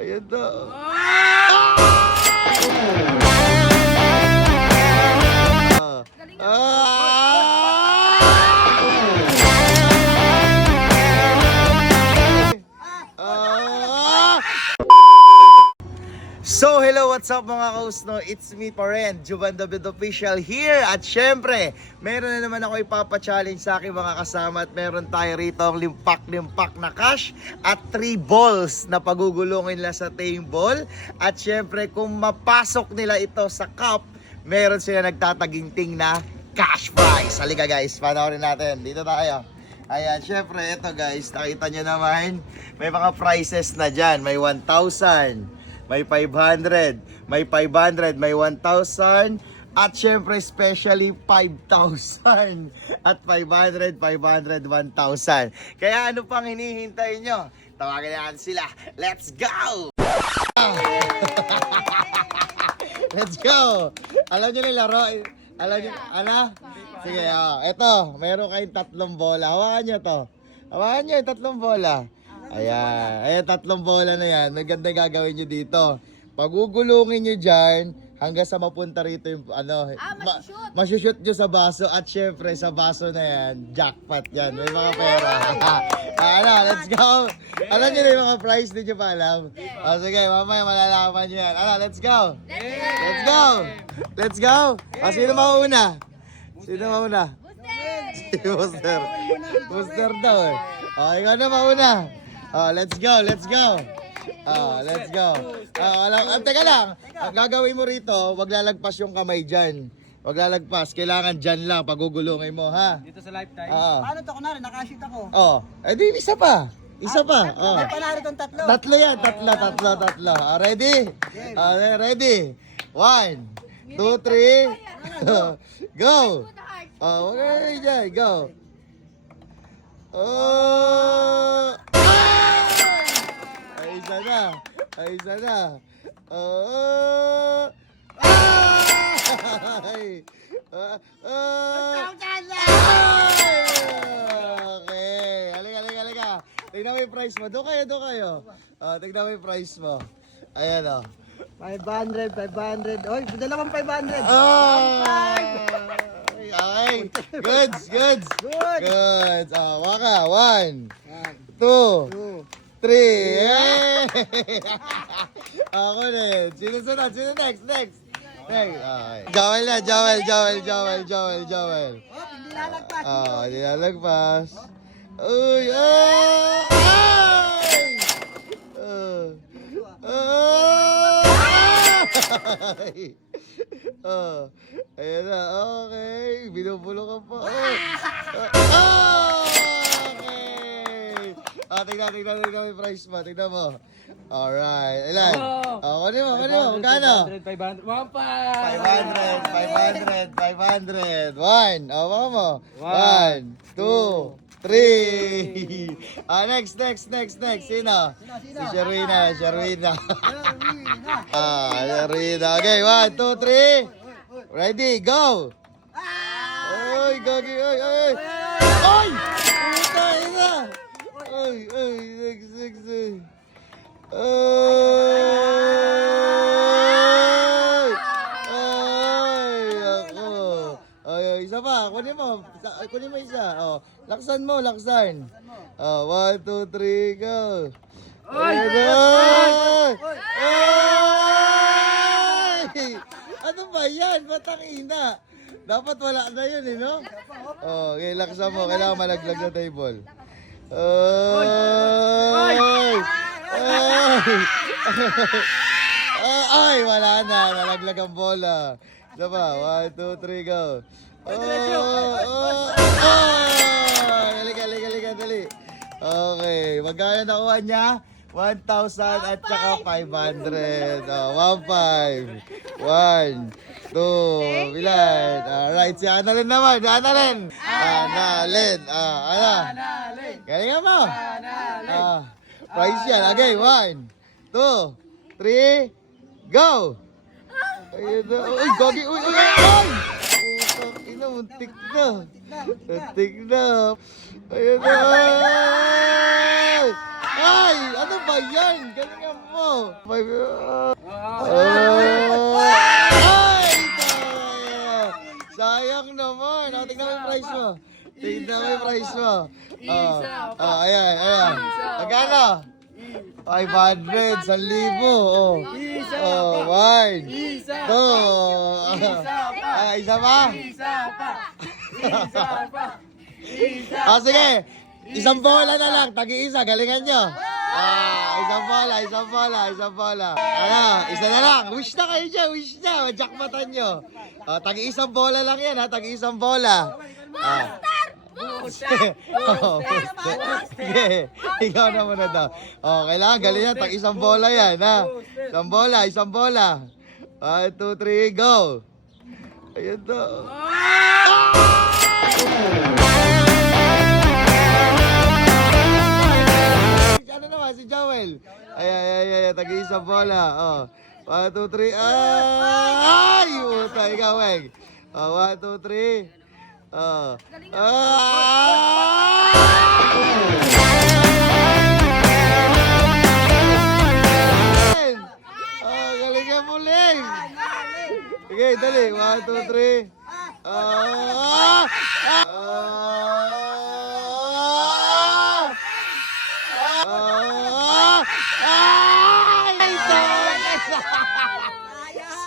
Ayan na. So, hello, what's up mga kausno? It's me pa rin, Juban David Official here. At syempre, meron na naman ako ipapa-challenge sa aking mga kasama. At meron tayo rito ang limpak-limpak na cash at 3 balls na pagugulungin nila sa table. At syempre, kung mapasok nila ito sa cup, meron sila nagtataginting na cash prize. Halika guys, panoorin natin. Dito tayo. Ayan, syempre, ito guys, nakita nyo naman, may mga prizes na dyan. May 1,000. May 500, may 500, may 1,000, at syempre especially 5,000 at 500, 500, 1,000. Kaya ano pang hinihintay nyo? Tawagan natin sila. Let's go! Let's go! Alam nyo na laro? Alam nyo? Ano? Sige, eto, meron kayong 3 bola. Hawakan nyo to. Hawakan nyo yung 3 bola. Ayan, 3 bola na yan. Maganda gagawin nyo dito. Pagugulungin nyo dyan, hanggang sa mapunta rito yung masushoot nyo sa baso. At syempre, sa baso na yan, jackpot yan. May mga pera. Let's go. Alam nyo na yung mga prize, di nyo pa alam? Sige, mamaya malalaman nyo yan. Let's go. Let's go. Let's go. Sino mauna? Sino mauna? Si Buster. Buster daw eh. Ikaw na mauna. Let's go, let's go. Let's go. Teka lang. Ang gagawin mo rito, wag lalagpas yung kamay dyan. Wag lalagpas. Kailangan dyan lang. Pagugulungin mo, ha? Dito sa lifetime? Paano to kunwari? Nakashoot ako. Di isa pa. Isa pa. May panalo itong 3. Tatlo yan. Tatlo. Ready? Ready? 1, 2, 3. Go. Wag na dyan. Go. Isa na. Okay. Halika. Tignan mo yung price mo. Doon kayo. Tignan mo yung price mo. Ayan o. 500. Oy, 2 500. Okay. Goods. Waka. 1, 2, 3. Ako din. Sino sunod? Sino next? Okay. Joel na. Hindi lalagpas. Hindi lalagpas. Uy! Ayan na. Okay. Binubulo ka pa. Tignan yung price mo. Tignan mo. Alright. Ilan? Kunin mo. Magkano? 500. 500. 1. Baka mo. 1, 2, 3. Next. Sino? Si Sherwina. Sherwina. Okay, 1, 2, 3. Ready, go! Oy, gagi, oy! Puta, ina! Oy, next. Ay, isa pa. Kunin mo isa. Laksan mo. 1, 2, 3, go. Ano ba yan? Matangina. Dapat wala na yun, no? Okay, laksan mo. Kailangan malaglag na table. Ay, wala na. Nalaglag ang bola. Isa pa. 1, 2, 3, go. Halika, dali. Okay, magkano nakuha niya? 1,000 at saka 500. 1,500. 1, 2, bilan. Alright, si Annalyn naman. Annalyn. Galingan mo. Price yan. Okay, 1, 2, 3, go. Ayun na. Uy, gagi. Uy. Ina, muntik na. Ayun na. Ay! Ano ba yan? Galingan mo! Ay! Sayang naman! Tingnan mo yung price mo. Tingnan mo yung price mo. Ayan, ayan. Magkano? 500, 1,000. Oh. One. Two. Isa pa? Sige. Isang bola na lang. Tagi-isa. Galingan nyo. Isang bola. Ano? Isa na lang. Wish na kayo dyan. Wish na. Jackpotan nyo. Tagi-isang bola lang yan, ha? Tagi-isang bola. Sige. Ikaw na muna daw. Kailangan galingan. Tag-isang bola yan, ha? Isang bola. 1, 2, 3, go. Ayun daw. Ano naman si Joel? Ay, tag-isang bola. 1, 2, 3. Ay! Puta, ikaw, Weng. 1, 2, 3. Galing ka muling. Sige, dali. 1, 2, 3.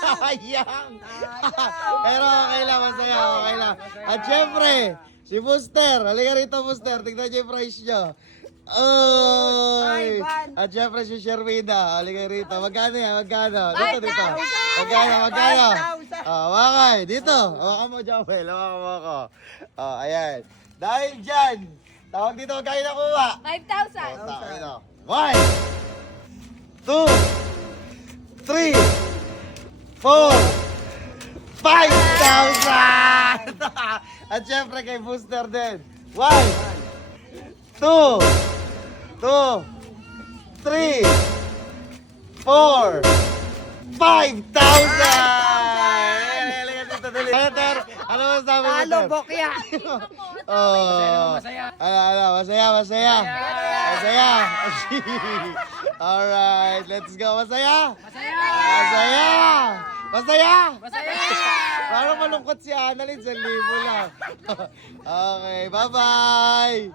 Sayang! Pero okay lang, masaya, okay lang. At syempre, si Booster. Halika rito, Booster. Tignan niyo yung price niyo. Oy! At syempre si Sherwina. Halika rito. Magkano yan? Magkano? Dito. Magkano? Wakay. Dito. Hawakan mo, Joel. Hawakan mo ako. Ayan. Dahil dyan, tawag dito, magkano nakuha? 5,000. 1, 2, 3, 4, 5,000! At syempre kay Booster din. 1, 2, 3, 4, 5,000! Ano masasabi mo, Ter? Bokya. Masaya. Alright, let's go. Masaya? Masaya! Parang malungkot si Annalyn, 1,000 lang. Okay, bye-bye!